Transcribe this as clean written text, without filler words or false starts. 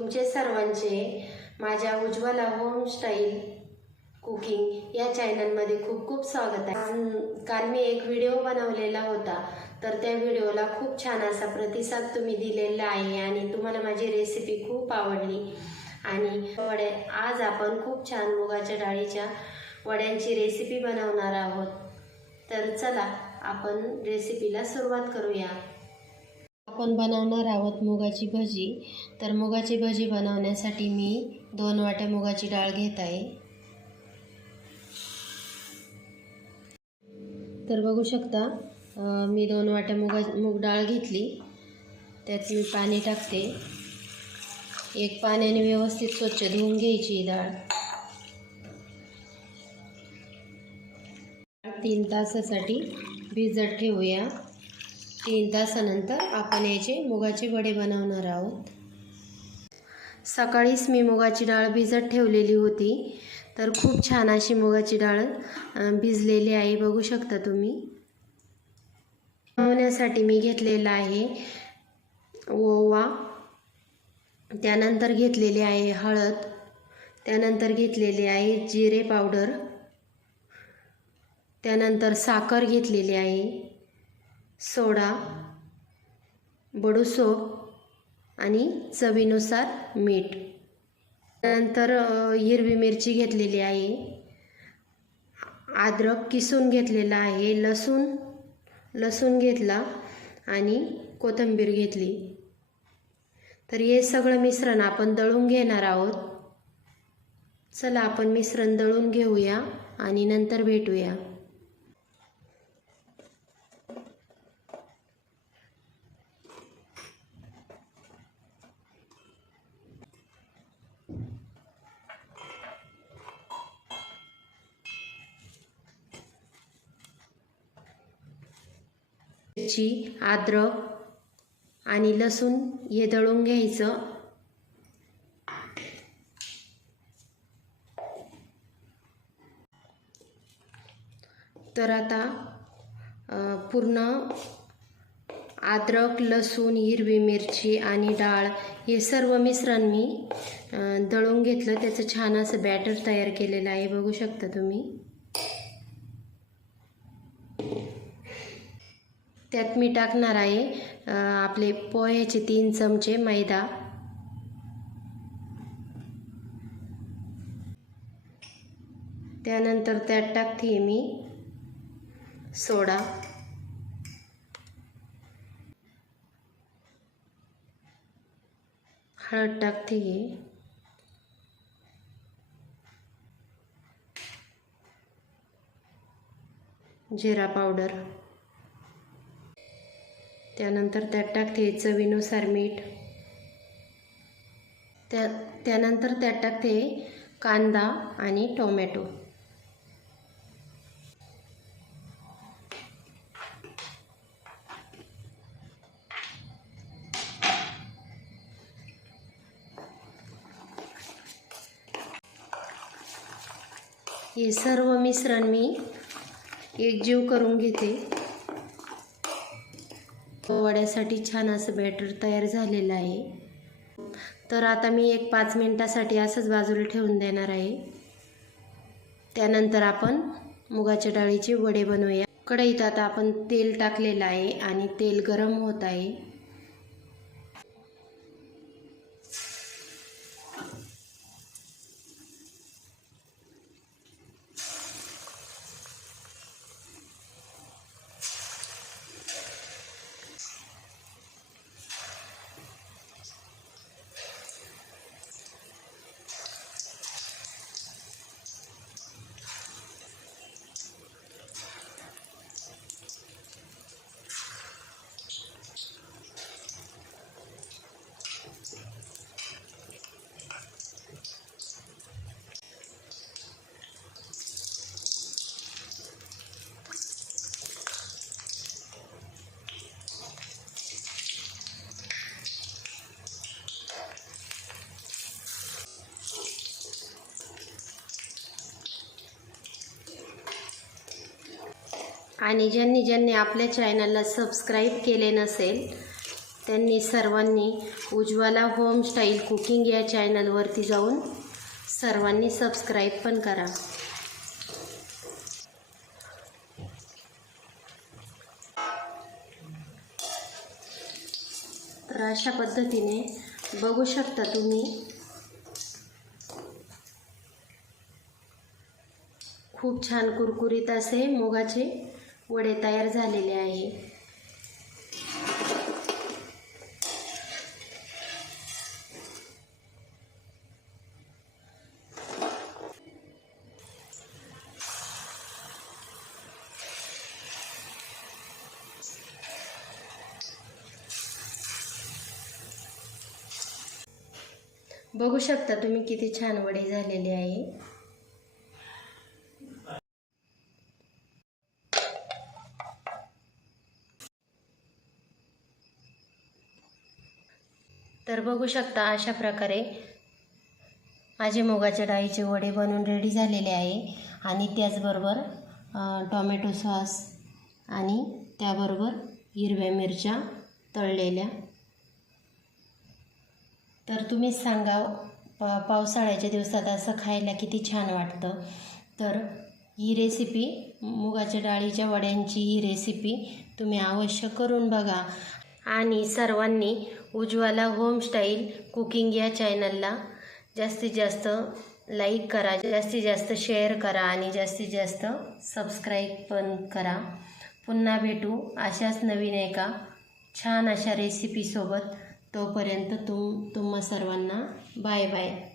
तुमचे सर्वांचे माझ्या उज्ज्वला होमस्टाईल कुकिंग या चॅनलमध्ये खूप खूप स्वागत आहे। काल मी एक व्हिडिओ बनवलेला होता, तर त्या व्हिडिओला खूप छान असा प्रतिसाद तुम्ही दिलेला आहे आणि तुम्हाला माझी रेसिपी खूप आवडली। आणि आज आपण खूप छान मुगाच्या डाळीच्या वड्यांची रेसिपी बनवणार आहोत। तर चला आपण रेसिपीला सुरुवात करूया। आपण बनवणार आहोत मुगाची भजी। तर मुगाची भजी बनवण्यासाठी मी 2 वाट्या मुगाची डाळ घेत आहे। तर बघू शकता मी 2 वाट्या मूग डाळ घेतली। त्यात मी पाणी टाकते। एक पाण्याने व्यवस्थित स्वच्छ धुवून घ्यायची डाळ। 3 तासासाठी भिजत ठेवूया। 3 तासानंतर आपण याचे मुगाचे वडे बनवणार आहोत। सकाळीच मी मुगाची डाळ भिजत ठेवलेली होती, तर खूप छान अशी मुगाची डाळ भिजलेली आहे, बघू शकता तुम्ही। बनवण्यासाठी मी घेतलेला आहे ओवा, त्यानंतर घेतलेली आहे हळद, त्यानंतर घेतलेली आहे जिरे पावडर, त्यानंतर साखर घेतलेली आहे, सोडा, बडूसोप आणि चवीनुसार मीठ। त्यानंतर हिरवी मिरची घेतलेली आहे, अद्रक किसून घेतलेला आहे, लसूण घेतला आणि कोथिंबीर घेतली। तर हे सगळं मिश्रण आपण दळून घेणार आहोत। चला आपण मिश्रण दळून घेऊया आणि नंतर भेटूया। अद्रक आणि लसूण हे दळून घ्यायचं। तर आता पूर्ण अद्रक, लसूण, हिरवी मिरची आणि डाळ हे सर्व मिश्रण मी दळून घेतलं। त्याचं छान असं बॅटर तयार केलेलं आहे, बघू शकता तुम्ही। त्यात मी टाकणार आहे आपले पोह्याचे 3 चमचे मैदा, त्यानंतर त्यात टाकते मी सोडा, हळद टाकते, जिरा पावडर, त्यानंतर त्यात टाकते चवीनुसार मीठ, त्यानंतर त्यात टाकते कांदा आणि टोमॅटो। हे सर्व मिश्रण मी एकजीव करून घेते। वड्यासाठी छान असं बॅटर तयार झालेलं आहे। तर आता मी एक 5 मिनिटासाठी असंच बाजूला ठेवून देणार आहे। त्यानंतर आपण मुगाच्या डाळीचे वडे बनवूया। कढईत आता आपण तेल टाकलेलं आहे आणि तेल गरम होत आहे। आणि ज्यांनी आपल्या चॅनलला सबस्क्राईब केले नसेल त्यांनी सर्वांनी उज्ज्वला होम स्टाईल कुकिंग या चॅनलवरती जाऊन सर्वांनी सबस्क्राईब पण करा. तर अशा पद्धतीने बघू शकता तुम्ही, खूप छान कुरकुरीत असे मुगाचे वडे तयार झालेले आहे. बघू शकता तुम्ही किती छान वडे झालेले आहे. तर बघू शकता अशा प्रकारे माझे मुगाच्या डाळीचे वडे बनवून रेडी झालेले आहे. आणि त्याचबरोबर टोमॅटो सॉस आणि त्याबरोबर हिरव्या मिरच्या तळलेल्या. तर तुम्हीच सांगा, पावसाळ्याच्या दिवसात असं खायला किती छान वाटतं. तर ही रेसिपी, मुगाच्या डाळीच्या वड्यांची ही रेसिपी तुम्ही अवश्य करून बघा. आणि सर्वांनी उज्ज्वला होम स्टाईल कुकिंग या चॅनलला जास्तीत जास्त लाईक करा, जास्तीत जास्त शेअर करा आणि जास्तीत जास्त सबस्क्राईब पण करा. पुन्हा भेटू अशाच नवीन एका छान अशा रेसिपीसोबत. तोपर्यंत तुम्हा सर्वांना बाय बाय.